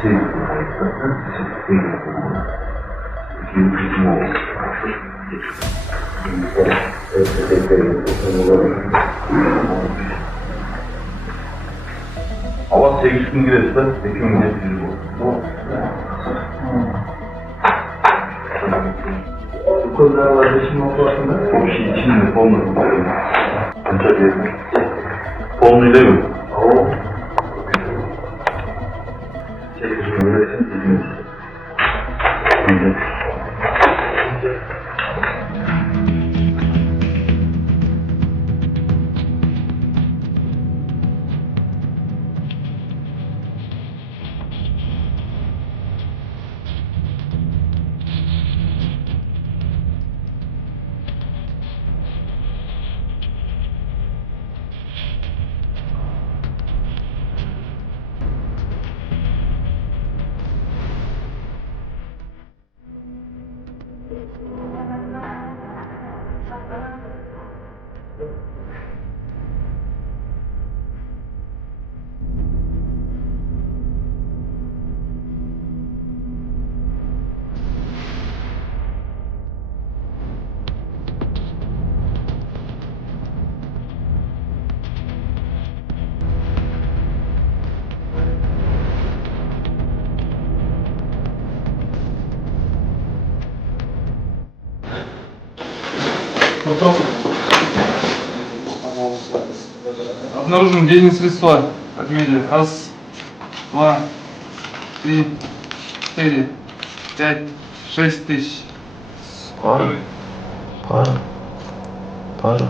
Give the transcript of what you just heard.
Hava 8 gün girerse 2 gün geçirir bu. Bu konularda şimdi noktasında O şey içinde fonlu. Kanka diye. Fonlu ile mi? o Çekişim öyle sizin. Обнаружены денежные средства. Отметили. Раз, два, три, 4, 5, 6 тысяч. Пара.